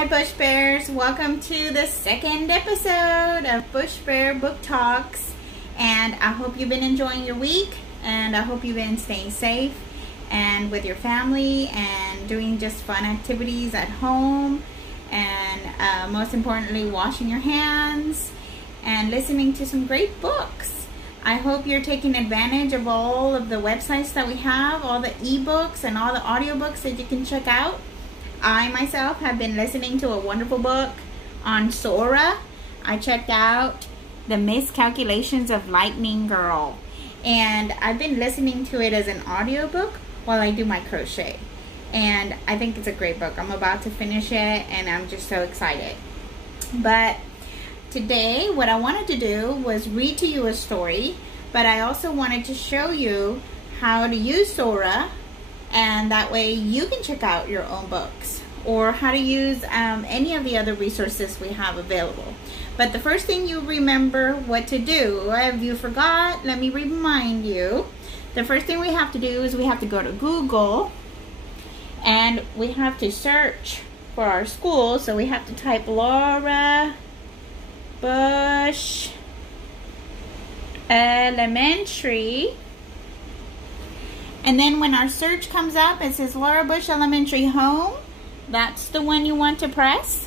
Hi Bush Bears, welcome to the second episode of Bush Bear Book Talks, and I hope you've been enjoying your week, and I hope you've been staying safe and with your family and doing just fun activities at home, and most importantly washing your hands and listening to some great books. I hope you're taking advantage of all of the websites that we have, all the ebooks and all the audiobooks that you can check out. I myself have been listening to a wonderful book on SORA. I checked out The Miscalculations of Lightning Girl, and I've been listening to it as an audiobook while I do my crochet, and I think it's a great book. I'm about to finish it and I'm just so excited. But today what I wanted to do was read to you a story, but I also wanted to show you how to use SORA, and that way you can check out your own books, or how to use any of the other resources we have available. But the first thing you remember what to do, if you forgot, let me remind you. The first thing we have to do is we have to go to Google, and we have to search for our school. So we have to type Laura Bush Elementary. And then when our search comes up, it says Laura Bush Elementary Home. That's the one you want to press.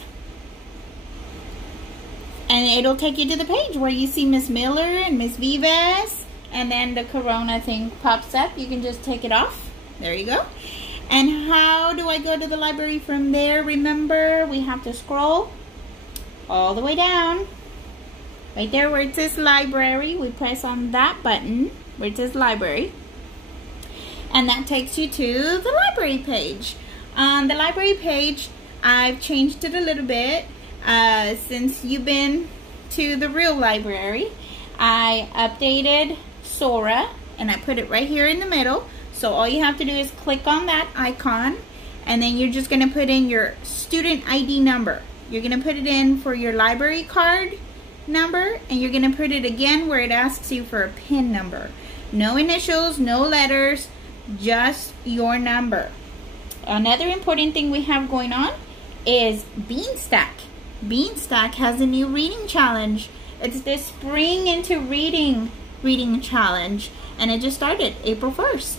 And it'll take you to the page where you see Miss Miller and Miss Vivas. And then the Corona thing pops up. You can just take it off. There you go. And how do I go to the library from there? Remember, we have to scroll all the way down. Right there where it says library. We press on that button where it says library. And that takes you to the library page. On the library page, I've changed it a little bit. Since you've been to the real library, I updated SORA, and I put it right here in the middle. So all you have to do is click on that icon, and then you're just going to put in your student ID number. You're going to put it in for your library card number, and you're going to put it again where it asks you for a PIN number. No initials, no letters, just your number. Another important thing we have going on is Beanstack. Beanstack has a new reading challenge. It's the Spring into Reading challenge, and it just started April 1st.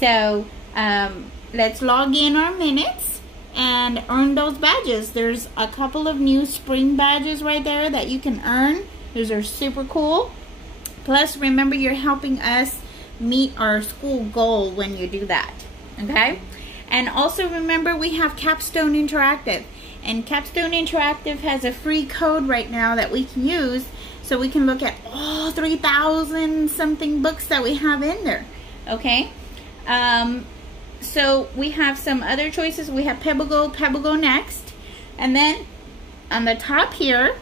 So let's log in our minutes and earn those badges. There's a couple of new spring badges right there that you can earn. Those are super cool. Plus, remember, you're helping us meet our school goal when you do that, okay? And also remember, we have Capstone Interactive, and Capstone Interactive has a free code right now that we can use, so we can look at all 3,000 something books that we have in there, okay? So we have some other choices. We have PebbleGo next, and then on the top here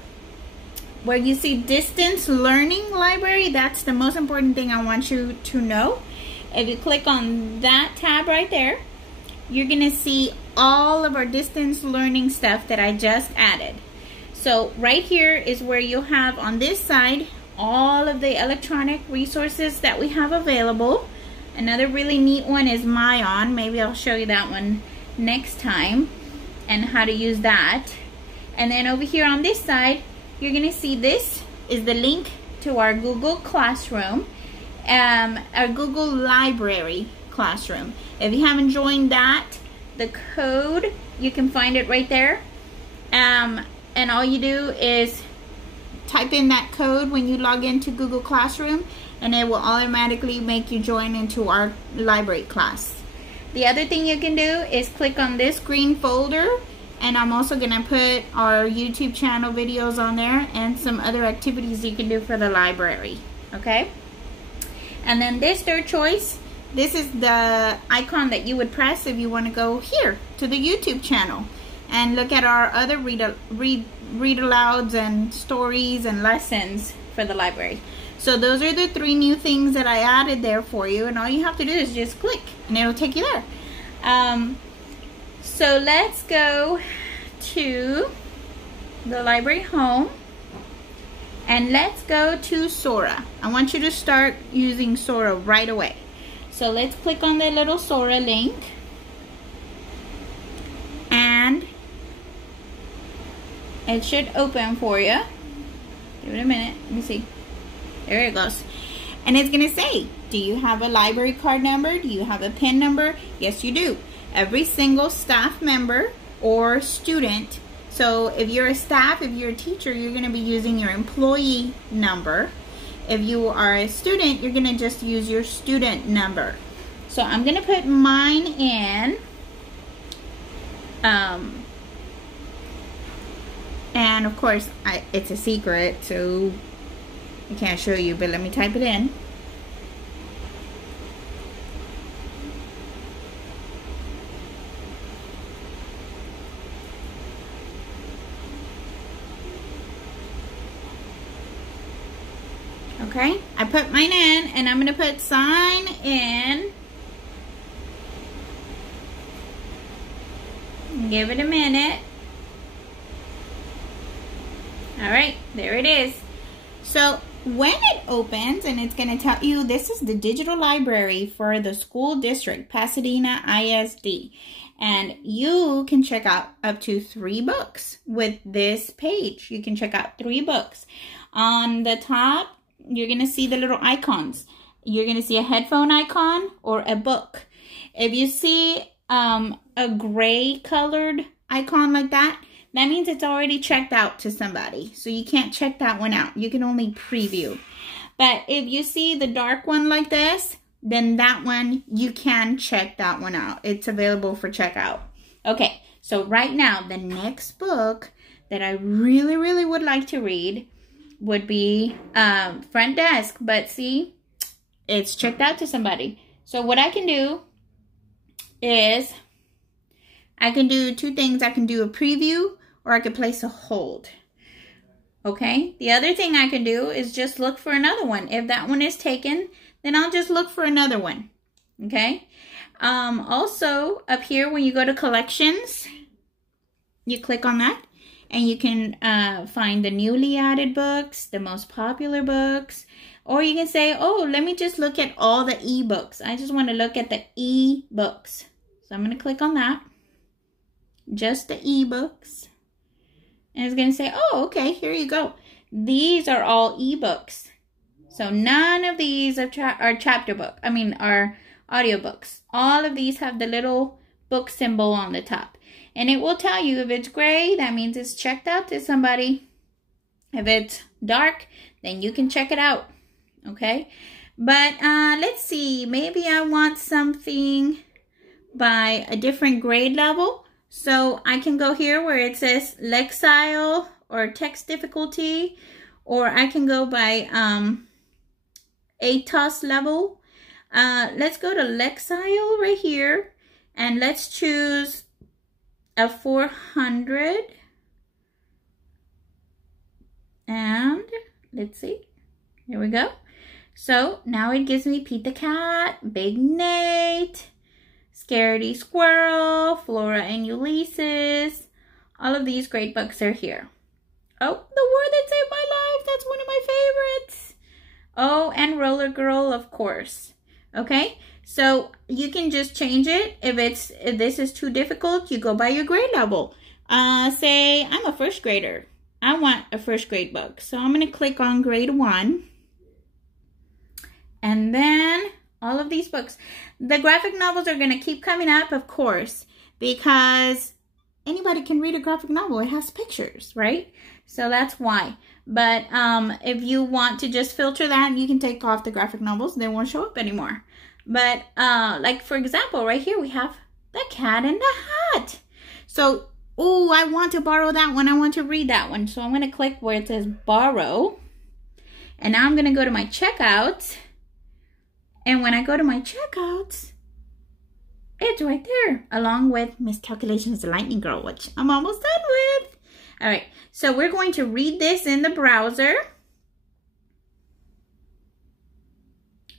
where you see Distance Learning Library, that's the most important thing I want you to know. If you click on that tab right there, you're gonna see all of our distance learning stuff that I just added. So right here is where you'll have on this side all of the electronic resources that we have available. Another really neat one is Mayon. Maybe I'll show you that one next time and how to use that. And then over here on this side, you're gonna see this is the link to our Google Classroom, our Google Library Classroom. If you haven't joined that, the code, you can find it right there. And all you do is type in that code when you log into Google Classroom, and it will automatically make you join into our library class. The other thing you can do is click on this green folder, and I'm also gonna put our YouTube channel videos on there and some other activities you can do for the library, okay? And then this third choice, this is the icon that you would press if you want to go here to the YouTube channel and look at our other read alouds and stories and lessons for the library. So those are the 3 new things that I added there for you, and all you have to do is just click and it'll take you there. So let's go to the library home, and let's go to SORA. I want you to start using SORA right away. So let's click on the little SORA link, and It should open for you. Give it a minute. Let me see. There it goes. And it's going to say, do you have a library card number? Do you have a PIN number? Yes, you do. Every single staff member or student. So if you're a staff, if you're a teacher, you're going to be using your employee number. If you are a student, you're going to just use your student number. So I'm going to put mine in. And of course, it's a secret, so I can't show you, but let me type it in. Okay, I put mine in, and I'm going to put sign in. Give it a minute. All right, there it is. So when it opens, and it's going to tell you this is the digital library for the school district, Pasadena ISD. And you can check out up to 3 books with this page. You can check out 3 books. On the top, you're going to see the little icons. You're going to see a headphone icon or a book. If you see a gray colored icon like that, that means it's already checked out to somebody. So you can't check that one out. You can only preview. But if you see the dark one like this, then that one, you can check that one out. It's available for checkout. Okay, so right now, the next book that I really, really would like to read would be Front Desk. But see, it's checked out to somebody. So what I can do is I can do 2 things. I can do a preview, or I could place a hold. Okay, the other thing I can do is just look for another one. If that one is taken, then I'll just look for another one. Okay, also up here when you go to collections, you click on that and you can find the newly added books, the most popular books, or you can say, oh, let me just look at all the ebooks. I just want to look at the ebooks. So I'm going to click on that. Just the ebooks. And it's going to say, oh, okay, here you go. These are all ebooks. So none of these are chapter book. Are audiobooks. All of these have the little book symbol on the top. And it will tell you if it's gray, that means it's checked out to somebody. If it's dark, then you can check it out. Okay? But let's see. Maybe I want something by a different grade level. So I can go here where it says Lexile or text difficulty, or I can go by ATOS level. Let's go to Lexile right here, and let's choose a 400. And let's see, here we go. So now it gives me Pete the Cat, Big Nate, Scaredy Squirrel, Flora and Ulysses. All of these great books are here. Oh, The Word That Saved My Life. That's one of my favorites. Oh, and Roller Girl, of course. Okay, so you can just change it. If this is too difficult, you go by your grade level. Say, I'm a first grader. I want a first grade book. So I'm going to click on grade 1. And then all of these books. The graphic novels are going to keep coming up, of course, because anybody can read a graphic novel. It has pictures, right? So that's why. But if you want to just filter that, you can take off the graphic novels. They won't show up anymore. But like, for example, right here we have The Cat in the Hat. So, oh, I want to borrow that one. I want to read that one. So I'm going to click where it says borrow. And now I'm going to go to my checkouts. And when I go to my checkouts, it's right there, along with Miscalculations the Lightning Girl, which I'm almost done with. All right, so we're going to read this in the browser.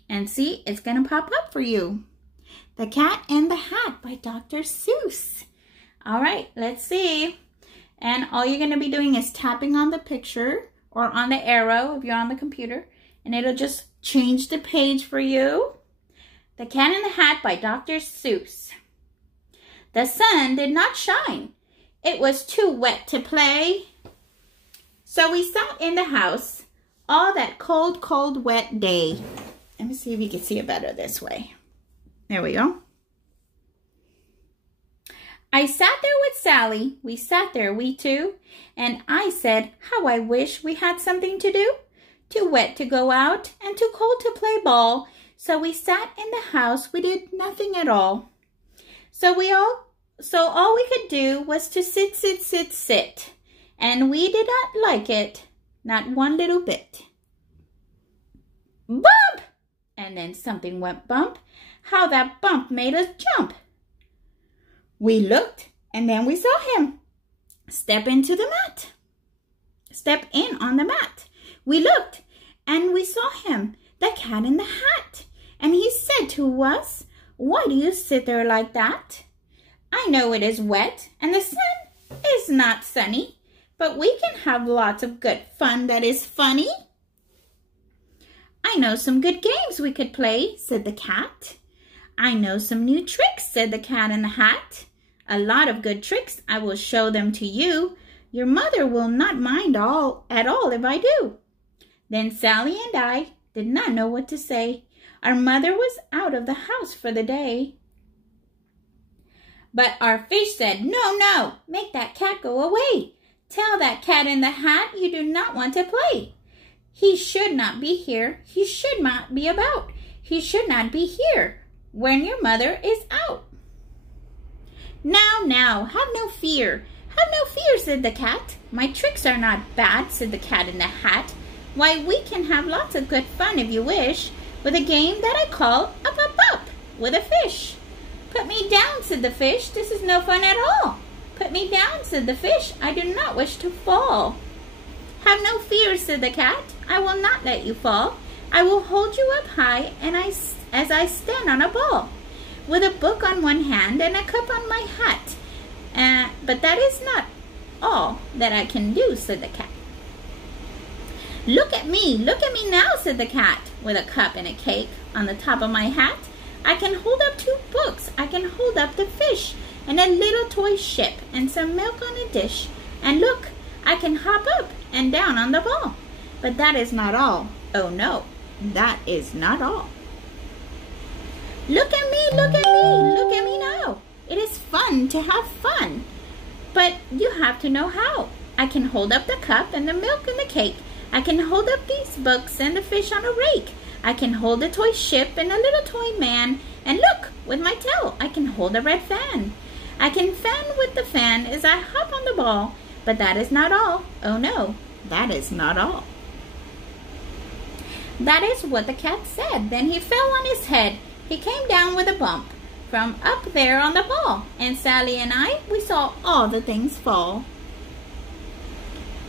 And see, it's going to pop up for you. The Cat and the Hat by Dr. Seuss. All right, let's see. And all you're going to be doing is tapping on the picture or on the arrow if you're on the computer. And it'll just change the page for you. The Cat in the Hat by Dr. Seuss. The sun did not shine. It was too wet to play. So we sat in the house all that cold, cold, wet day. Let me see if you can see it better this way. There we go. I sat there with Sally. We sat there, we two. And I said, how I wish we had something to do. Too wet to go out and too cold to play ball. So we sat in the house. We did nothing at all. So all we could do was to sit, sit, sit, sit. And we did not like it, not one little bit. Bump! And then something went bump. How that bump made us jump. We looked, and then we saw him step into the mat. Step in on the mat. We looked, and we saw him, the cat in the hat. And he said to us, why do you sit there like that? I know it is wet, and the sun is not sunny, but we can have lots of good fun that is funny. I know some good games we could play, said the cat. I know some new tricks, said the cat in the hat. A lot of good tricks, I will show them to you. Your mother will not mind at all if I do. Then Sally and I did not know what to say. Our mother was out of the house for the day. But our fish said, no, no, make that cat go away. Tell that cat in the hat you do not want to play. He should not be here. He should not be about. He should not be here when your mother is out. Now, now, have no fear. Have no fear, said the cat. My tricks are not bad, said the cat in the hat. Why, we can have lots of good fun if you wish, with a game that I call Up, Up, Up, with a fish. Put me down, said the fish. This is no fun at all. Put me down, said the fish. I do not wish to fall. Have no fear, said the cat. I will not let you fall. I will hold you up high as I stand on a ball, with a book on one hand and a cup on my hat. But that is not all that I can do, said the cat. Look at me now, said the cat, with a cup and a cake on the top of my hat. I can hold up 2 books, I can hold up the fish, and a little toy ship, and some milk on a dish. And look, I can hop up and down on the ball. But that is not all. Oh no, that is not all. Look at me, look at me, look at me now. It is fun to have fun, but you have to know how. I can hold up the cup and the milk and the cake. I can hold up these books and the fish on a rake. I can hold a toy ship and a little toy man. And look, with my tail, I can hold a red fan. I can fan with the fan as I hop on the ball. But that is not all. Oh no, that is not all. That is what the cat said. Then he fell on his head. He came down with a bump from up there on the ball. And Sally and I, we saw all the things fall.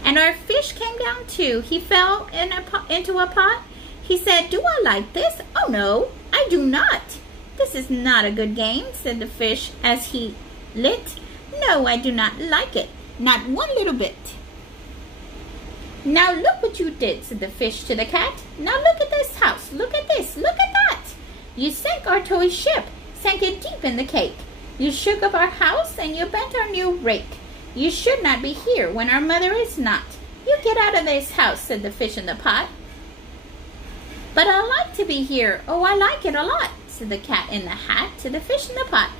And our fish came down too. He fell into a pot. He said, do I like this? Oh no, I do not. This is not a good game, said the fish as he lit. No, I do not like it. Not one little bit. Now look what you did, said the fish to the cat. Now look at this house. Look at this. Look at that. You sank our toy ship. Sank it deep in the cake. You shook up our house and you bent our new rake. You should not be here when our mother is not. You get out of this house, said the fish in the pot. But I like to be here. Oh, I like it a lot, said the cat in the hat to the fish in the pot.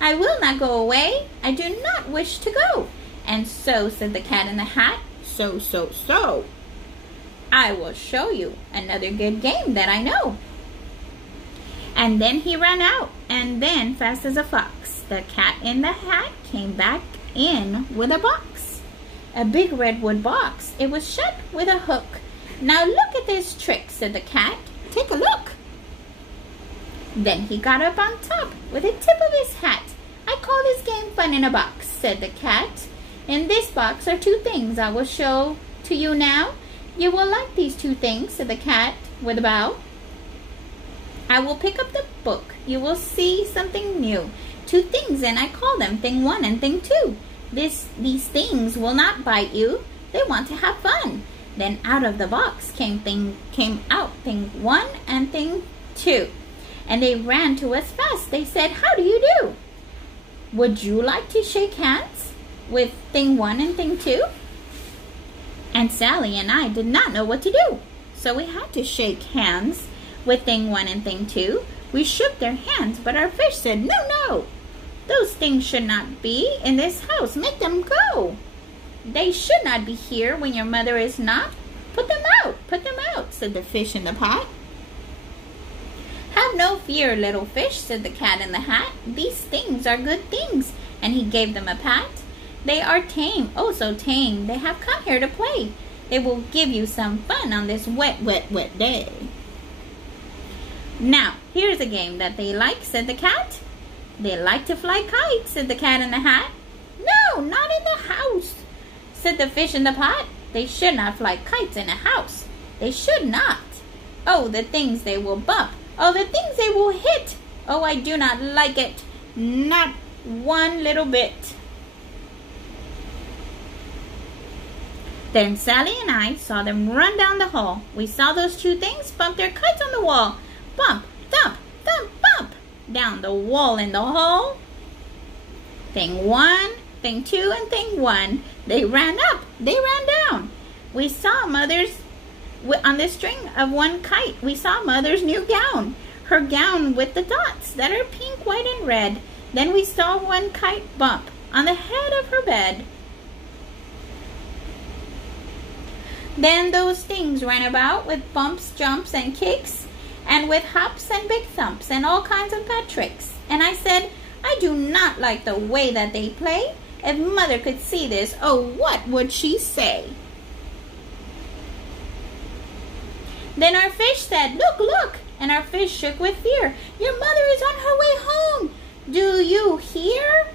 I will not go away. I do not wish to go. And so, said the cat in the hat, so. I will show you another good game that I know. And then he ran out, and then, fast as a fox, the cat in the hat came back in with a box. A big redwood box. It was shut with a hook. Now look at this trick, said the cat. Take a look. Then he got up on top with the tip of his hat. I call this game fun in a box, said the cat. In this box are 2 things I will show to you now. You will like these 2 things, said the cat with a bow. I will pick up the book. You will see something new. 2 things, and I call them thing 1 and thing 2. These things will not bite you. They want to have fun. Then out of the box came out thing 1 and thing 2. And they ran to us fast. They said, how do you do? Would you like to shake hands with thing 1 and thing 2? And Sally and I did not know what to do. So we had to shake hands with thing 1 and thing 2. We shook their hands, but our fish said, "No, no. Those things should not be in this house. Make them go. They should not be here when your mother is not. Put them out," said the fish in the pot. "Have no fear, little fish," said the cat in the hat. "These things are good things." And he gave them a pat. "They are tame, oh so tame. They have come here to play. They will give you some fun on this wet, wet, wet day." "Now, here's a game that they like," said the cat. "They like to fly kites," said the cat in the hat. "No, not in the house," said the fish in the pot. "They should not fly kites in a house. They should not. Oh, the things they will bump. Oh, the things they will hit. Oh, I do not like it. Not one little bit." Then Sally and I saw them run down the hall. We saw those 2 things bump their kites on the wall. Bump, thump, thump, bump, down the wall in the hall. Thing 1, thing 2, and thing 1. They ran up, they ran down. We saw Mother's, on the string of one kite, we saw Mother's new gown. Her gown with the dots that are pink, white, and red. Then we saw one kite bump on the head of her bed. Then those things ran about with bumps, jumps, and kicks, and with hops and big thumps, and all kinds of bad tricks. And I said, "I do not like the way that they play. If Mother could see this, oh, what would she say?" Then our fish said, "Look, look!" And our fish shook with fear. "Your mother is on her way home. Do you hear?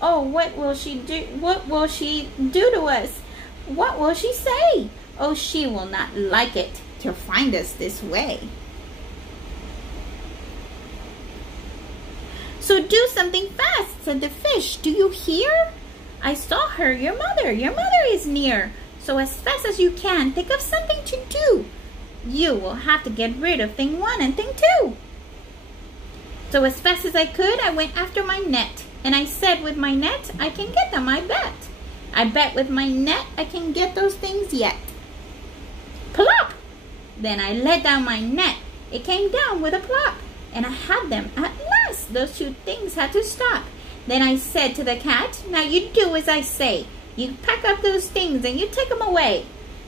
Oh, what will she do? What will she do to us? What will she say? Oh, she will not like it to find us this way. So do something fast," said the fish. "Do you hear? I saw her, your mother is near. So as fast as you can, think of something to do. You will have to get rid of thing 1 and thing 2. So as fast as I could, I went after my net. And I said, with my net, I can get them, I bet. I bet with my net, I can get those things yet. Plop! Then I let down my net. It came down with a plop. And I had them at last. Those 2 things had to stop. Then I said to the cat, "Now you do as I say. You pack up those things and you take them away."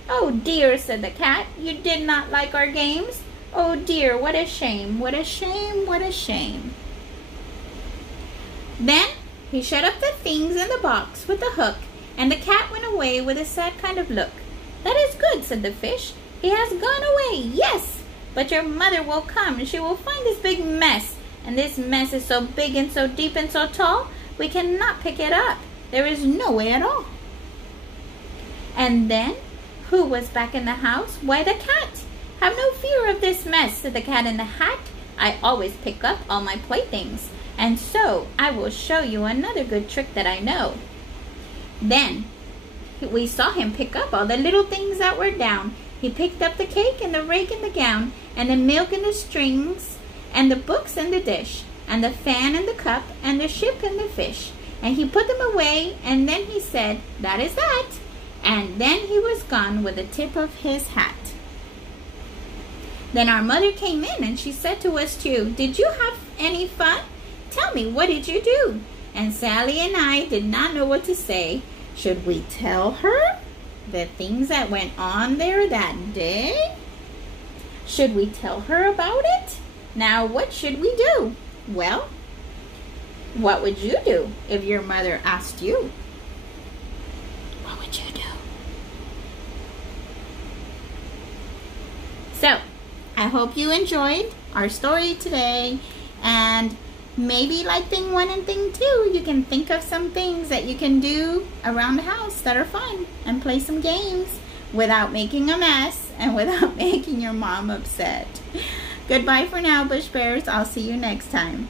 "Oh dear," said the cat, "you did not like our games. Oh dear, what a shame, what a shame, what a shame." Then he shut up the things in the box with a hook, and the cat went away with a sad kind of look. "That is good," said the fish. "He has gone away, yes. But your mother will come, and she will find this big mess. And this mess is so big and so deep and so tall, we cannot pick it up. There is no way at all." And then, who was back in the house? Why, the cat. "Have no fear of this mess," said the cat in the hat. "I always pick up all my playthings. And so, I will show you another good trick that I know." Then, we saw him pick up all the little things that were down. He picked up the cake and the rake and the gown, and the milk and the strings, and the books and the dish, and the fan and the cup, and the ship and the fish. And he put them away, and then he said, "That is that." And then he was gone with the tip of his hat. Then our mother came in, and she said to us too, "Did you have any fun? Tell me, what did you do?" And Sally and I did not know what to say. Should we tell her the things that went on there that day? Should we tell her about it? Now, what should we do? Well, what would you do if your mother asked you? What would you do? So, I hope you enjoyed our story today, and maybe like thing 1 and thing 2, you can think of some things that you can do around the house that are fun, and play some games without making a mess and without making your mom upset. Goodbye for now, Bush Bears. I'll see you next time.